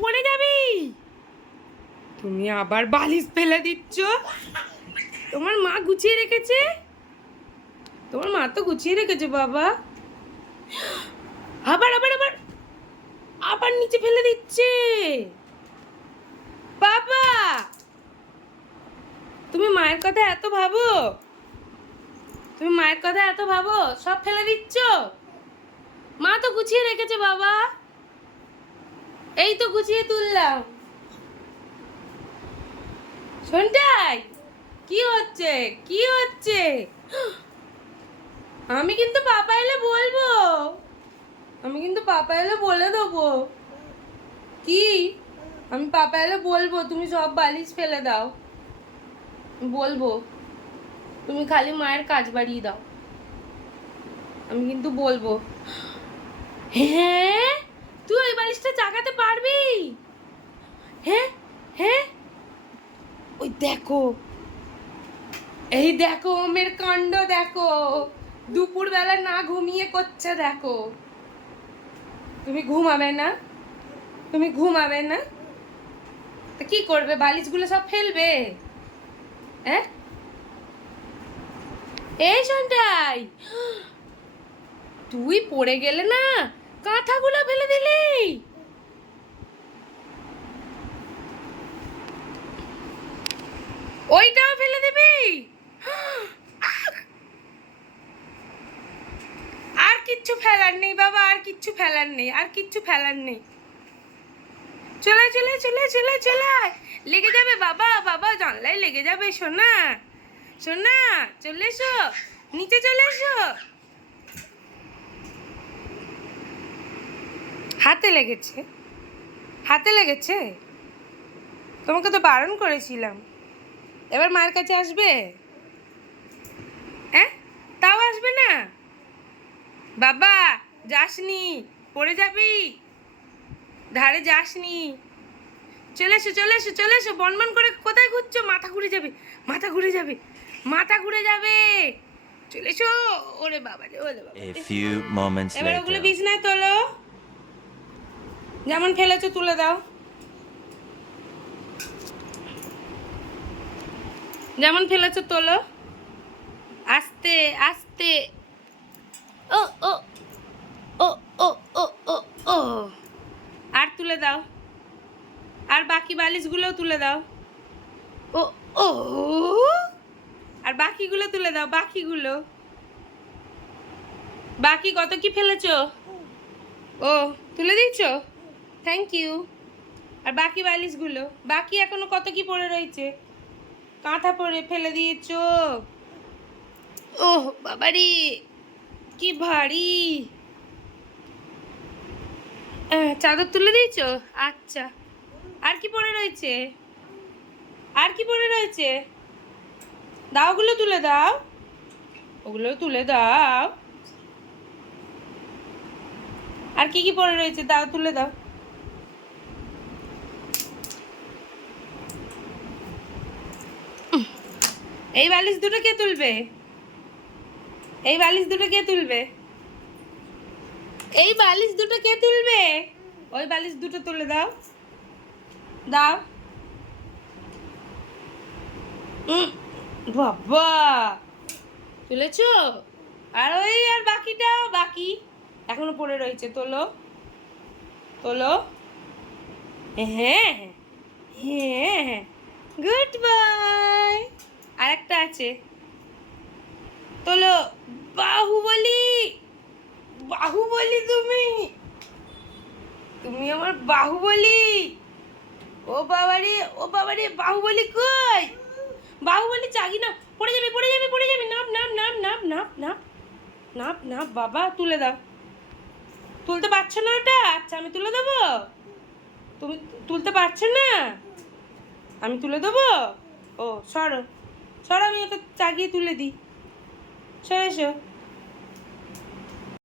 পড়ে যাবি? তুমি আবার বালিশ ফেলে দিচ্ছ? তোমার মা গুছিয়ে রেখেছে? তোমার মা তো গুছিয়ে রেখেছে, বাবা। আবার আবার আবার আবার নিচে ফেলে দিচ্ছে। বাবা, তুমি মায়ের কথা এত ভাবো? তুমি মায়ের কথা এত ভাবো? সব ফেলে দিচ্ছ? মা তো গুছিয়ে রেখেছে বাবা। এই তো গুছিয়ে তুললাম। শোনটাই কি হচ্ছে? কি হচ্ছে? আমি কিন্তু পাপা এলে বলব। আমি কিন্তু পাপা এলে বলে দেবো। কি? আমি পাপা এলে বলব। তুমি সব বালিশ ফেলে দাও। বলব। তুমি খালি মায়ের কাজ বাড়িয়ে দাও। আমি কিন্তু বলব। হ্যাঁ? তুই ওই বালিশটা চাগাতে পারবি? হ্যাঁ? হ্যাঁ? ওই দেখো। এই দেখো, ওমের কাণ্ড দেখো। দুপুরবেলা না ঘুমিয়ে করছে দেখো। তুমি ঘুমাবে না? তুমি ঘুমাবে না? তা কি করবে? বালিশগুলো সব ফেলবে? হ্যাঁ? এই শোনটাই তুই পড়ে গেলে না কাঁথাগুলো ফেলে দিলি। ওইটাও ফেলে দিবি। আর কিচ্ছু ফেলার নেই বাবা, আর কিচ্ছু ফেলার নেই, আর কিচ্ছু ফেলার নেই। চলে চলে চলে চলে চলে। লেগে যাবে বাবা বাবা, জানলায় লেগে যাবে, সোনা। সোনা, চলে এসো। নিচে চলে এসো। হাতে লেগেছে। হাতে লেগেছে? তোমাকে তো বারণ করেছিলাম। এবার মায়ের কাছে আসবে? হ্যাঁ? তাও আসবে না? বাবা, যাসনি। পড়ে যাবি? ধারে যাসনি। চলে এসো চলে এসো চলে এসো। বনবন করে কোথায় ঘুরছো? মাথা ঘুরে যাবে, মাথা ঘুরে যাবে। মাথা ঘুরে যাবে। চলে এসো। ওরে বাবা রে ওরে বাবা A রে। few moments এবার ওগুলো বিছনায় তোলো। যেমন ফেলেছো তুলে দাও। যেমন ফেলেছো তোলো। আস্তে আস্তে। ও ও ও ও ও ও ও। আর তুলে দাও। আর বাকি বালিশগুলো তুলে দাও। ও ও। আর বাকিগুলো তুলে দাও, বাকিগুলো। বাকি কত কি ফেলেছো? ও, তুলে দিচ্ছ থ্যাংক ইউ আর বাকি বালিশগুলো? বাকি এখনও কত কি পড়ে রয়েছে? কাঁথা পরে ফেলে দিয়েছ। ও বাবারি, কি ভারী। চাদর তুলে দিয়েছ? আচ্ছা। আর কি পড়ে রয়েছে? আর কি পড়ে রয়েছে? দাও ওগুলো তুলে দাও। ওগুলো তুলে দাও। আর কি কি পড়ে রয়েছে? দাও তুলে দাও। এই বালিশ দুটো কে তুলবে? এই বালিশ দুটো কে তুলবে? এই বালিশ দুটো কে তুলবে? ওই বালিশ দুটো তুলে দাও। দাও। উম, বাবা। তুলেছো? আর ওই, আর বাকিটাও? বাকি? এখনও পড়ে রয়েছে, তোলো। তোলো। হ্যাঁ হ্যাঁ গুড বাই আর একটা আছে। তোলো। বাহুবলি! বাহুবলি তুমি! তুমি আমার বাহুবলি! ও বাবারে ও বাবারে, বাহুবলি কই? বাহুবলি চাগি না পড়ে যাবি পড়ে যাবি পড়ে যাবি। নাপ নাপ নাপ নাপ নাপ নাপ। নাপ নাপ, বাবা, তুলে দাও। তুলতে পারছ না ওটা? আচ্ছা আমি তুলে দেবো? তুমি তুলতে পারছ না? আমি তুলে দেবো? ও, সরো। সরো, আমি ওটা চাগিয়ে তুলে দিই। সরে এসো।